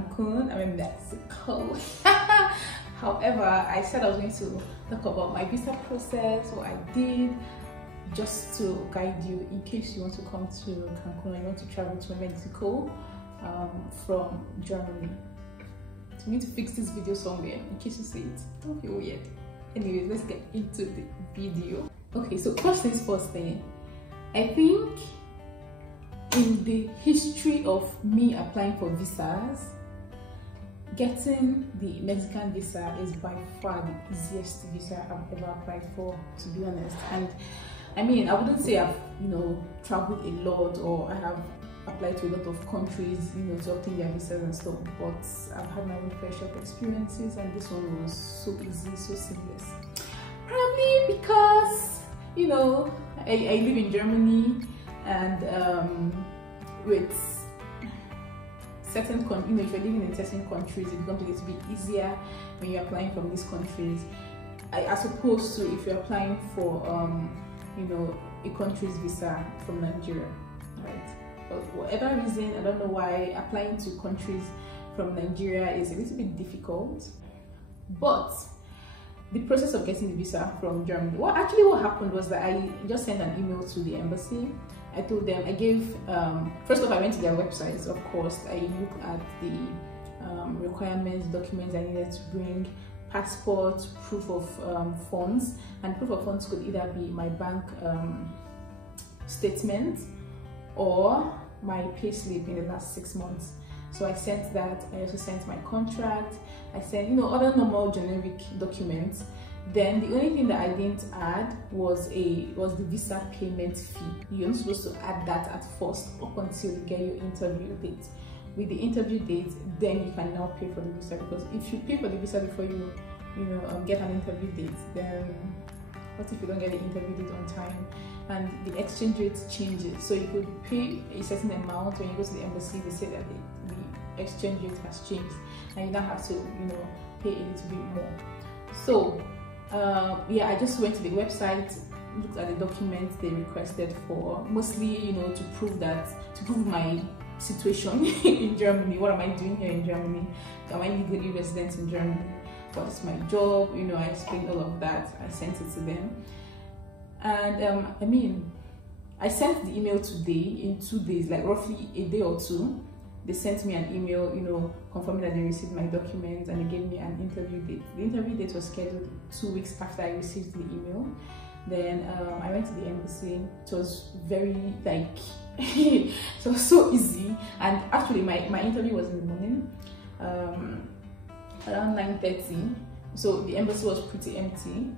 Cancun, I'm in Mexico. However, I said I was going to talk about my visa process, what I did, just to guide you in case you want to come to Cancun or you want to travel to Mexico from Germany. So I need to fix this video somewhere in case you see it. Don't feel weird. Anyways, let's get into the video. Okay, so first things first thing, I think in the history of me applying for visas, getting the Mexican visa is by far the easiest visa I've ever applied for, to be honest. And I mean, I wouldn't say I've, traveled a lot or I have applied to a lot of countries, to obtain their visas and stuff, but I've had my own fair share of experiences, and this one was so easy, so seamless. Probably because, I live in Germany, and with certain, if you're living in certain countries, it becomes a little bit easier when you're applying from these countries, as opposed to if you're applying for, a country's visa from Nigeria, right? But for whatever reason, I don't know why applying to countries from Nigeria is a little bit difficult. But the process of getting the visa from Germany, what happened was that I just sent an email to the embassy. I told them, first off, I went to their websites, of course. I looked at the requirements, documents I needed to bring, passport, proof of funds, and proof of funds could either be my bank statement or my payslip in the last 6 months. So I sent that. I also sent my contract. I sent, other normal generic documents. Then the only thing that I didn't add was the visa payment fee. You're not supposed to add that at first up until you get your interview date. With the interview date, then you can now pay for the visa, because if you pay for the visa before you get an interview date, then what if you don't get the interview date on time and the exchange rate changes? So you could pay a certain amount. When you go to the embassy, they say that the exchange rate has changed and you now have to pay a little bit more. So I just went to the website, looked at the documents they requested for, mostly to prove my situation in Germany. What am I doing here in Germany? Am I legally resident in Germany? What is my job? I explained all of that. I sent it to them, and I sent the email today. In 2 days, like roughly a day or two, they sent me an email, confirming that they received my documents, and they gave me an interview date. The interview date was scheduled 2 weeks after I received the email. Then I went to the embassy. It was very it was so easy, and actually my interview was in the morning, around 9:30. So the embassy was pretty empty.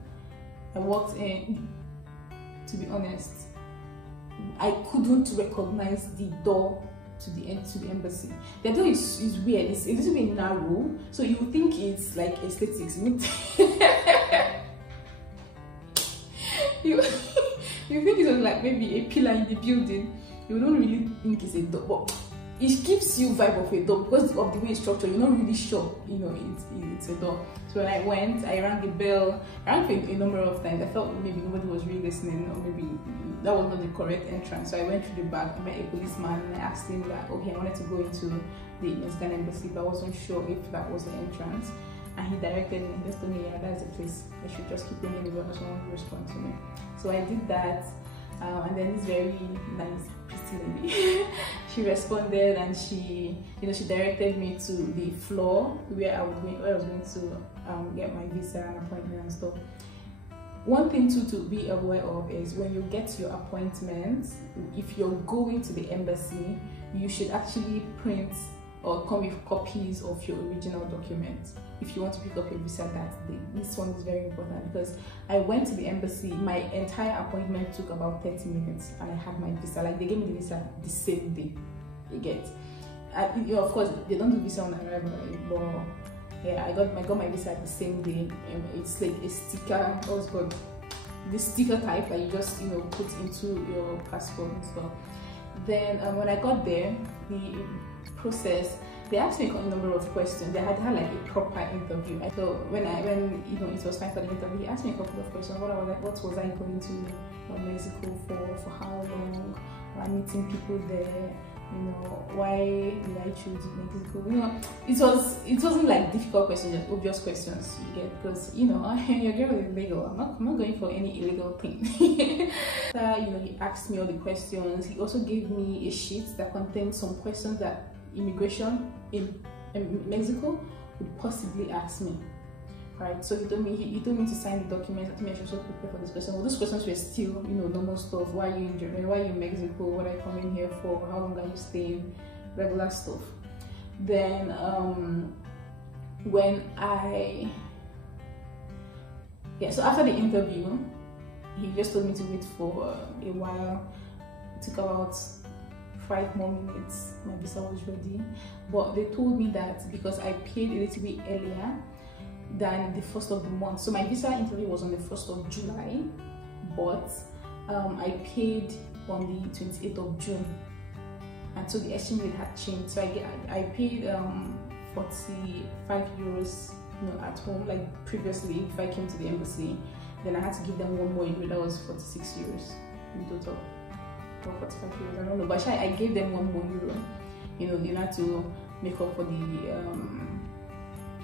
I walked in. To be honest, I couldn't recognize the door to the embassy. The door is weird. It's a little bit narrow, so you would think it's like aesthetics. You think it was like maybe a pillar in the building. You don't really think it's a door, but it gives you vibe of a door because of the way it's structured. You're not really sure, it's a door. So when I went, I rang the bell. I rang for a number of times. I felt maybe nobody was really listening, or maybe that was not the correct entrance. So I went through the back. I met a policeman and I asked him that, okay, I wanted to go into the Mexican embassy, but I wasn't sure if that was the entrance. And he directed me. He just told me, yeah, that's the place. I should just keep ringing the bell because someone will respond to me. So I did that. And then this very nice, pretty lady, she responded, and she directed me to the floor where I was going to get my visa and appointment and stuff. One thing too to be aware of is when you get your appointment, if you're going to the embassy, you should actually print or come with copies of your original documents if you want to pick up a visa that day. This one is very important because I went to the embassy. My entire appointment took about 30 minutes and I had my visa. Like, they gave me the visa the same day. You get, of course they don't do visa on arrival, but yeah, I got my visa the same day. It's like a sticker. What's called the sticker type that you just put into your passport and stuff. Then when I got there, the process, they asked me a number of questions. They had like a proper interview. So when it was time for the interview, he asked me a couple of questions. What was I going to Mexico for how long? Am I meeting people there? you know, why did I choose Mexico? You know, it wasn't like difficult questions, just obvious questions you get, because you know, your girl is legal. I'm not going for any illegal thing. So, you know, he asked me all the questions. He also gave me a sheet that contained some questions that immigration in Mexico would possibly ask me. Right, so he told me to sign the documents. I told me I should also prepare for this question. Well, those questions were still, you know, normal stuff. Why are you in Germany? Why are you in Mexico? What are you coming here for? How long are you staying? Regular stuff. Then so after the interview, he just told me to wait for a while. It took about 5 more minutes. My visa was ready, but they told me that because I paid a little bit earlier than the 1st of the month. So my visa interview was on the 1st of July, but I paid on the 28th of June, and so the exchange rate had changed. So I paid 45 euros, you know, at home, like previously if I came to the embassy. Then I had to give them 1 more euro. That was 46 euros in total, or 45 euros, I don't know, but I gave them 1 more euro, you know, in order to make up for the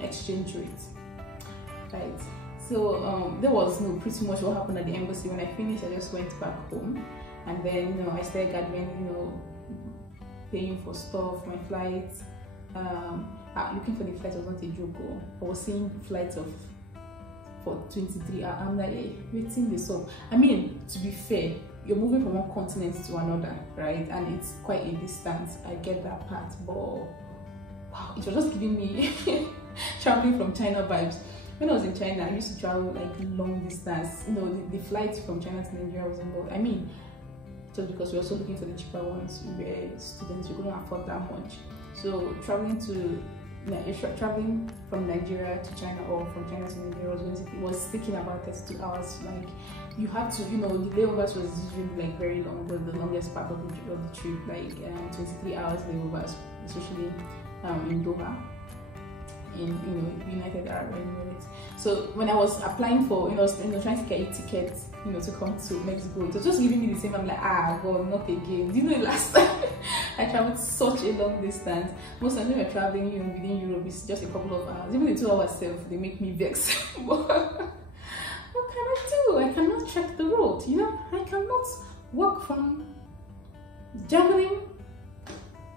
exchange rate. Right, so there was pretty much what happened at the embassy. When I finished, I just went back home, and then, you know, I started gathering, you know, paying for stuff, my flights. Looking for the flights was not a joke. I was seeing flights for 23 hours. I'm like, hey, waiting this up. I mean, to be fair, you're moving from one continent to another, right? And it's quite a distance. I get that part, but wow, it was just giving me traveling from China vibes. When I was in China, I used to travel like long distance. You know, the flight from China to Nigeria was involved. I mean, just because we're also looking for the cheaper ones. We were students, we couldn't afford that much. So traveling from Nigeria to China, or from China to Nigeria was taking about 32 hours. Like, you had to, you know, the layovers was usually like very long, the longest part of the trip, like 23 hours layovers, especially in Doha, in, you know, United Arab Emirates. So when I was applying for, trying to get a ticket, you know, to come to Mexico, it was just giving me the same. I'm like, God, not again. Do you know the last time I traveled such a long distance? Most times when we're traveling, you know, within Europe, it's just a couple of hours. Even the 2 hours self, they make me vex. But what can I do? I cannot check the road, you know. I cannot walk from Germany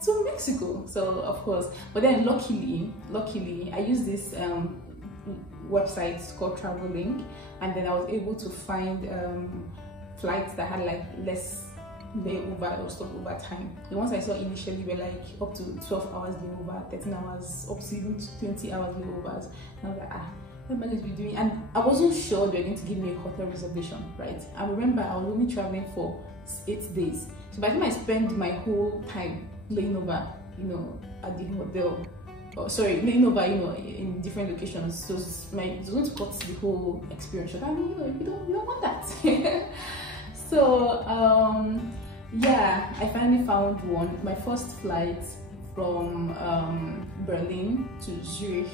to Mexico. So of course, but then luckily I used this website called Traveling, and then I was able to find flights that had like less layover or stopover time. The ones I saw initially were like up to 12 hours layover, 13 hours, up to even 20 hours layovers. And I was like, what am I going to be doing? And I wasn't sure they were going to give me a hotel reservation, right? I remember I was only traveling for 8 days. So by the time I spent my whole time laying over, you know, at the hotel, laying over, you know, in different locations, so it was going to cut the whole experience. I mean, you know, we don't want that. So yeah, I finally found one. My first flight from Berlin to Zurich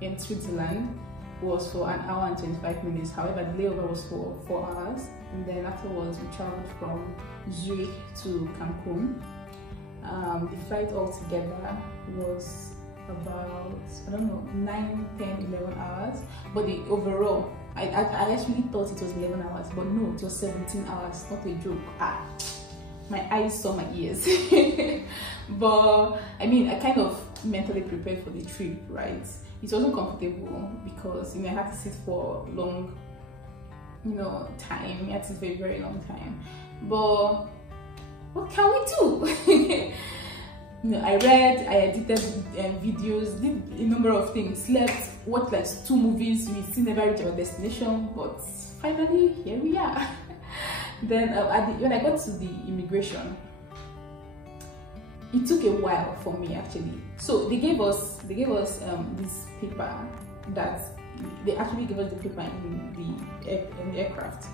in Switzerland was for 1 hour and 25 minutes. However, the layover was for 4 hours, and then afterwards we traveled from Zurich to Cancun. The flight altogether was about, I don't know, 9, 10, 11 hours, but the overall, I actually thought it was 11 hours, but no, it was 17 hours, not a joke. My eyes saw my ears. But I mean, I kind of mentally prepared for the trip, right? It wasn't comfortable because, you know, I had to sit for long, you know, time. I had to sit for a very long time, but what can we do? You know, I read, I edited videos, did a number of things, slept, watched like 2 movies. We still never reached our destination, but finally here we are. Then when I got to the immigration, it took a while for me actually. So they gave us this paper that they actually gave us the paper in the aircraft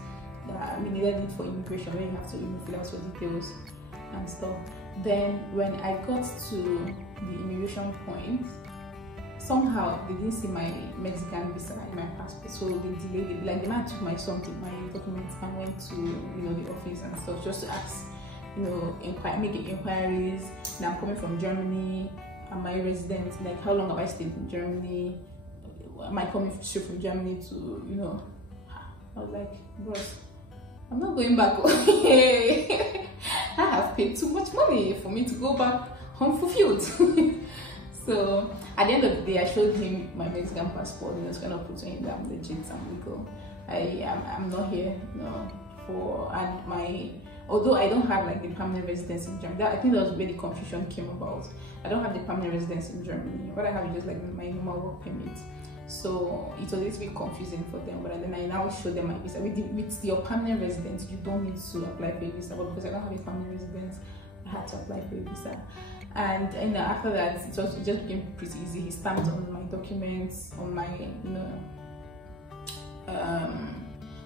that we needed it for immigration, when you have to, you know, fill out your details and stuff. Then when I got to the immigration point, somehow they didn't see my Mexican visa in my passport, so they delayed it. Like, the man took my documents and went to, you know, the office and stuff just to ask you know, making inquiries. Now I'm coming from Germany. Am I a resident? Like, how long have I stayed in Germany? Am I coming straight from Germany to, you know? I was like, bros, I'm not going back. I have paid too much money for me to go back home fulfilled. So at the end of the day, I showed him my Mexican passport, and it's kind of put him that I'm legit, I'm legal. I'm not here, you know, although I don't have like the permanent residence in Germany. I think that was where the confusion came about. I don't have the permanent residence in Germany. What I have is just like my normal work permit. So it was a little bit confusing for them, but then I now show them my visa. With your permanent residence, you don't need to apply for a visa, but because I don't have a permanent residence, I had to apply for a visa. And you know, after that, it just became pretty easy. He stamped on my documents, on my, you know,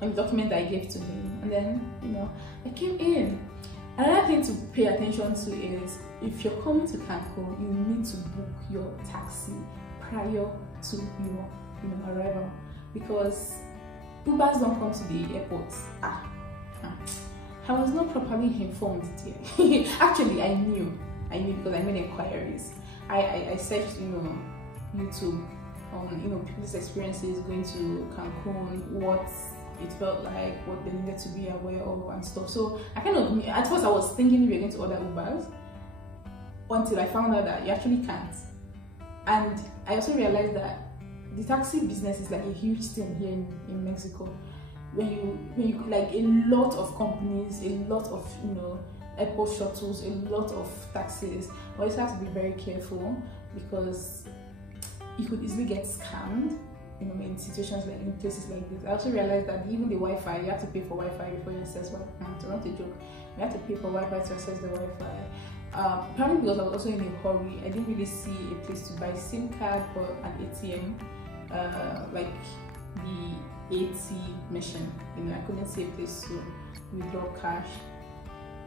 on the document that I gave to him, and then, you know, I came in. Another thing to pay attention to is, if you're coming to Cancun, you need to book your taxi prior to your, you know, arrival, because Ubers don't come to the airport. I was not properly informed there. Actually, I knew because I made inquiries. I searched, you know, YouTube on, you know, people's experiences going to Cancun, what it felt like, what they needed to be aware of and stuff. So I kind of, at first I was thinking we were going to order Ubers, until I found out that you actually can't. And I also realized that the taxi business is like a huge thing here in Mexico. When you like, a lot of companies, a lot of, you know, airport shuttles, a lot of taxis. But you have to be very careful, because you could easily get scammed, you know, in situations like, in places like this. I also realized that even the Wi-Fi, you have to pay for Wi-Fi before you access Wi-Fi. It's not a joke. You have to pay for Wi-Fi to access the Wi-Fi. Probably because I was also in a hurry, I didn't really see a place to buy SIM card or an ATM, like the AT machine. You know, I couldn't see a place to withdraw cash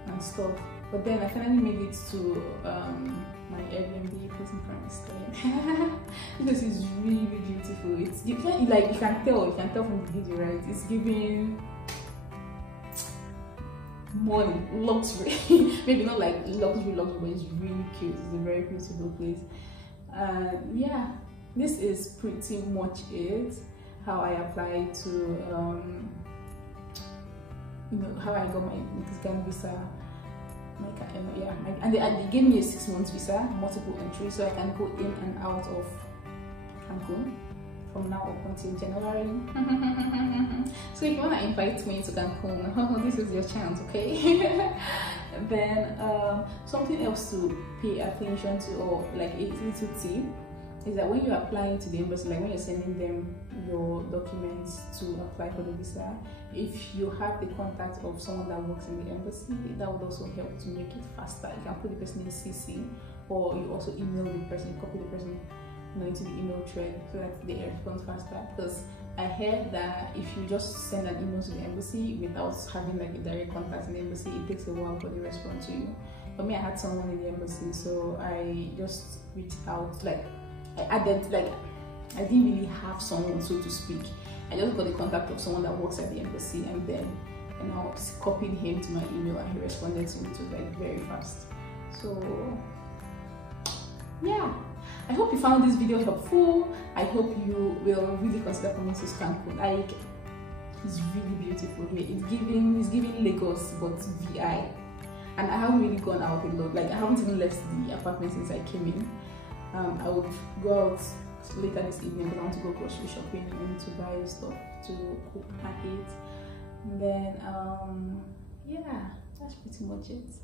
and stuff. But then I finally made it to my Airbnb place I'm currently staying. Because it's really, really beautiful. You can tell from the video, right? It's giving more luxury. Maybe not like luxury, but it's really cute. It's a very beautiful place. Yeah, this is pretty much it. How I applied to, you know, how I got my Mexican visa. And they gave me a 6-month visa, multiple entries, so I can go in and out of Cancun from now up until January. So if you want to invite me to Cancun, this is your chance, okay? Then something else to pay attention to, or like a little tip, is that when you're applying to the embassy, like when you're sending them your documents to apply for the visa, if you have the contact of someone that works in the embassy, that would also help to make it faster. You can put the person in CC, or you also email the person, copy the person, you know, into the email thread, so that they respond faster. Because I heard that if you just send an email to the embassy without having like a direct contact in the embassy, it takes a while for the response to you. For me, I had someone in the embassy, so I just reached out, like I added, like I didn't really have someone, so to speak. I just got the contact of someone that works at the embassy, and then I copied him to my email, and he responded to me. It was like very fast. So yeah, I hope you found this video helpful. I hope you will really consider coming to Cancun. Like, it's really beautiful here. It's giving Lagos, but VI. And I haven't really gone out a lot. Like, I haven't even left the apartment since I came in. I would go out later this evening because I want to go grocery shopping and to buy stuff to cook and eat. And then yeah, that's pretty much it.